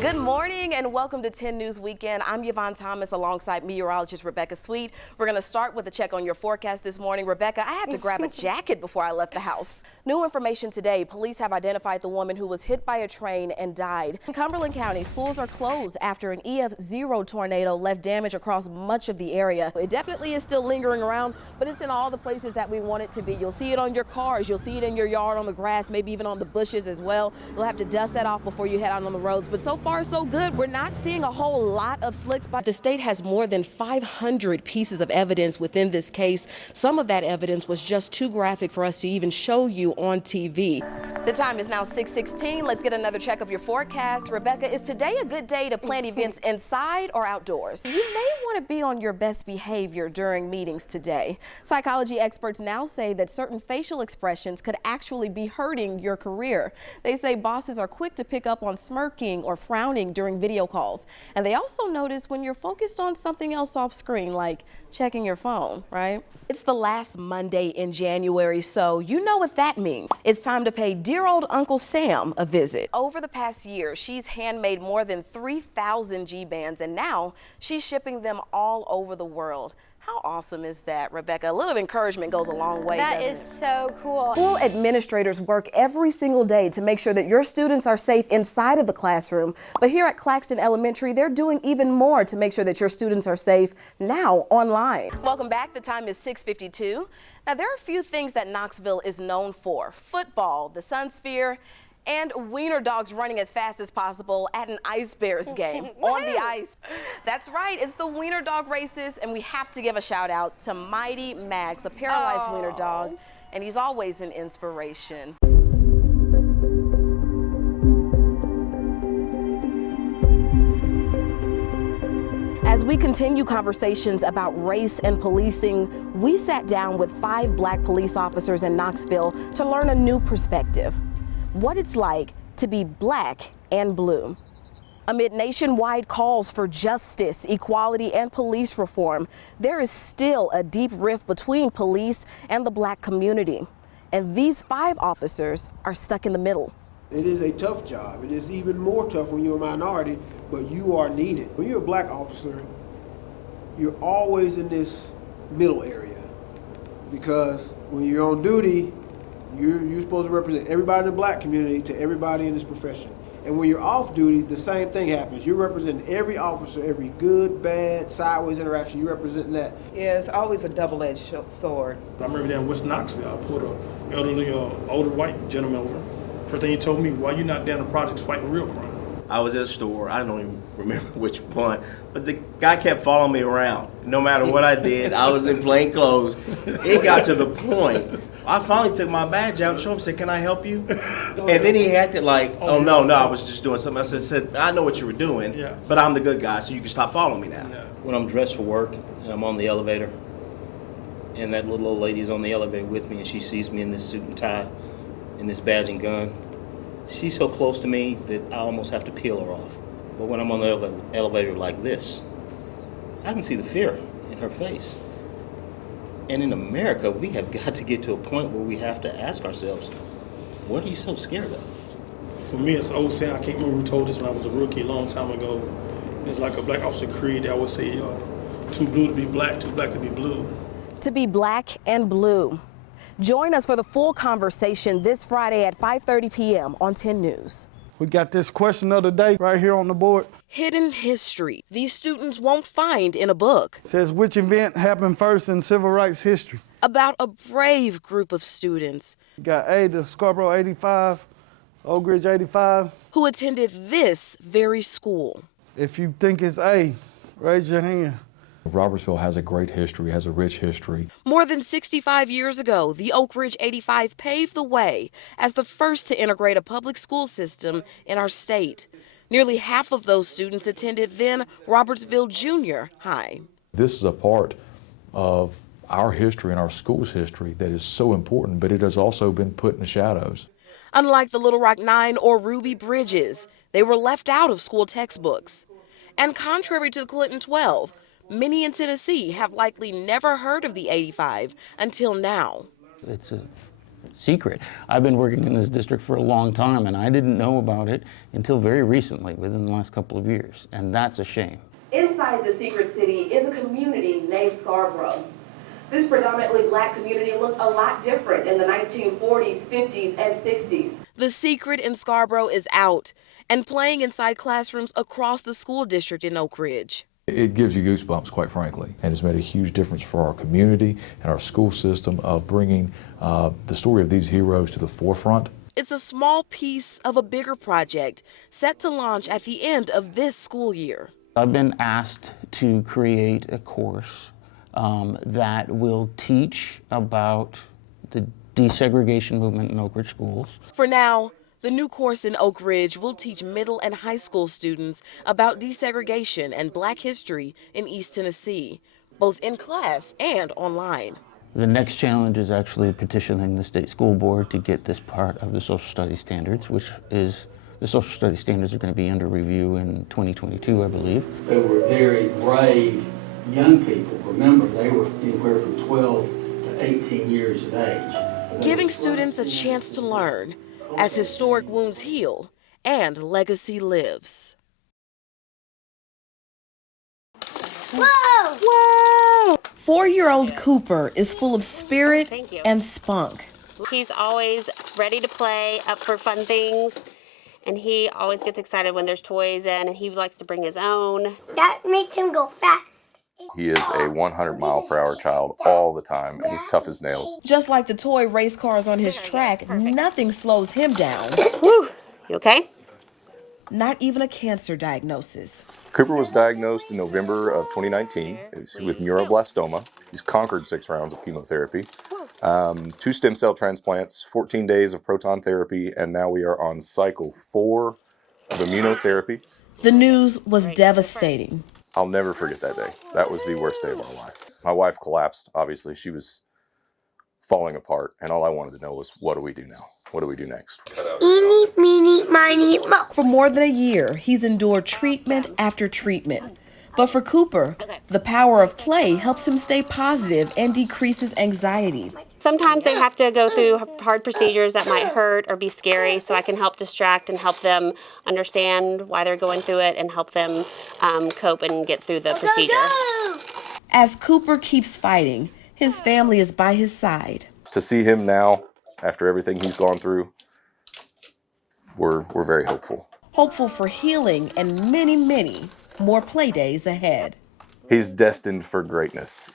Good morning and welcome to 10 News Weekend. I'm Yvonne Thomas alongside meteorologist Rebecca Sweet. We're going to start with a check on your forecast this morning. Rebecca, I had to grab a jacket before I left the house. New information today. Police have identified the woman who was hit by a train and died. In Cumberland County, schools are closed after an EF0 tornado left damage across much of the area. It definitely is still lingering around, but it's in all the places that we want it to be. You'll see it on your cars. You'll see it in your yard, on the grass, maybe even on the bushes as well. You'll have to dust that off before you head out on the roads. But so far, so good. We're not seeing a whole lot of slicks, but the state has more than 500 pieces of evidence within this case. Some of that evidence was just too graphic for us to even show you on TV. The time is now 6:16. Let's get another check of your forecast. Rebecca, is today a good day to plan events inside or outdoors? You may want to be on your best behavior during meetings today. Psychology experts now say that certain facial expressions could actually be hurting your career. They say bosses are quick to pick up on smirking or frowning during video calls. And they also notice when you're focused on something else off screen, like checking your phone, right? It's the last Monday in January, so you know what that means. It's time to pay dear old Uncle Sam a visit. Over the past year, she's handmade more than 3,000 G-bands, and now she's shipping them all over the world. How awesome is that, Rebecca? A little encouragement goes a long way, doesn't it? That is so cool. School administrators work every single day to make sure that your students are safe inside of the classroom. But here at Claxton Elementary, they're doing even more to make sure that your students are safe now online. Welcome back. The time is 6:52. Now, there are a few things that Knoxville is known for. Football, the Sun Sphere, and wiener dogs running as fast as possible at an Ice Bears game on the ice. That's right, it's the wiener dog races, and we have to give a shout out to Mighty Max, a paralyzed wiener dog, and he's always an inspiration. As we continue conversations about race and policing, we sat down with 5 black police officers in Knoxville to learn a new perspective. What it's like to be black and blue. Amid nationwide calls for justice, equality, and police reform, there is still a deep rift between police and the black community. And these 5 officers are stuck in the middle. It is a tough job. It is even more tough when you're a minority, but you are needed. When you're a black officer, you're always in this middle area, because when you're on duty, you're supposed to represent everybody in the black community to everybody in this profession. And when you're off duty, the same thing happens. You're representing every officer, every good, bad, sideways interaction. You're representing that. Yeah, it's always a double-edged sword. I remember down in West Knoxville, I pulled an elderly, older white gentleman over. First thing he told me, why you not down in the projects fighting real crime? I was at a store, I don't even remember which one, but the guy kept following me around. No matter what I did, I was in plain clothes. It got to the point, I finally took my badge out and showed him, said, can I help you? And then he acted like, oh no, I was just doing something else. I said, I know what you were doing, but I'm the good guy, so you can stop following me now. Yeah. When I'm dressed for work and I'm on the elevator, and that little old lady is on the elevator with me and she sees me in this suit and tie and this badge and gun, she's so close to me that I almost have to peel her off. But when I'm on the elevator like this, I can see the fear in her face. And in America, we have got to get to a point where we have to ask ourselves, what are you so scared of? For me, it's an old saying, I can't remember who told this when I was a rookie a long time ago. It's like a black officer creed that would say, too blue to be black, too black to be blue. To be black and blue. Join us for the full conversation this Friday at 5:30 p.m. on 10 News. We got this question of the day right here on the board. Hidden history these students won't find in a book. It says, which event happened first in civil rights history? About a brave group of students. You got A, the Scarborough 85, Oak Ridge 85. Who attended this very school. If you think it's A, raise your hand. Robertsville has a great history, has a rich history. More than 65 years ago, the Oak Ridge 85 paved the way as the first to integrate a public school system in our state. Nearly half of those students attended then Robertsville Junior High. This is a part of our history and our school's history that is so important, but it has also been put in the shadows. Unlike the Little Rock 9 or Ruby Bridges, they were left out of school textbooks. And contrary to the Clinton 12, many in Tennessee have likely never heard of the 85 until now. It's a secret. I've been working in this district for a long time, and I didn't know about it until very recently, within the last couple of years, and that's a shame. Inside the secret city is a community named Scarborough. This predominantly black community looked a lot different in the 1940s, 50s, and 60s. The secret in Scarborough is out and playing inside classrooms across the school district in Oak Ridge. It gives you goosebumps, quite frankly, and it's made a huge difference for our community and our school system of bringing the story of these heroes to the forefront. It's a small piece of a bigger project set to launch at the end of this school year. I've been asked to create a course that will teach about the desegregation movement in Oak Ridge schools. For now, the new course in Oak Ridge will teach middle and high school students about desegregation and black history in East Tennessee, both in class and online. The next challenge is actually petitioning the state school board to get this part of the social studies standards, which is the social studies standards are going to be under review in 2022, I believe. They were very brave young people. Remember, they were anywhere from 12 to 18 years of age. Giving students a chance to learn as historic wounds heal and legacy lives. Whoa! Whoa! 4-year-old Cooper is full of spirit and spunk. He's always ready to play, up for fun things. And he always gets excited when there's toys in, and he likes to bring his own. That makes him go fast. He is a 100-mile-per-hour child all the time, and he's tough as nails. Just like the toy race cars on his track, nothing slows him down. Woo! You okay? Not even a cancer diagnosis. Cooper was diagnosed in November of 2019 with neuroblastoma. He's conquered 6 rounds of chemotherapy, 2 stem cell transplants, 14 days of proton therapy, and now we are on cycle 4 of immunotherapy. The news was devastating. I'll never forget that day. That was the worst day of our life. My wife collapsed, obviously. She was falling apart, and all I wanted to know was, what do we do now? What do we do next? Eeny, meeny, miny, mo. For more than a year, he's endured treatment after treatment. But for Cooper, the power of play helps him stay positive and decreases anxiety. Sometimes they have to go through hard procedures that might hurt or be scary, so I can help distract and help them understand why they're going through it and help them cope and get through the procedure. As Cooper keeps fighting, his family is by his side. To see him now, after everything he's gone through, we're very hopeful. Hopeful for healing and many, many more play days ahead. He's destined for greatness.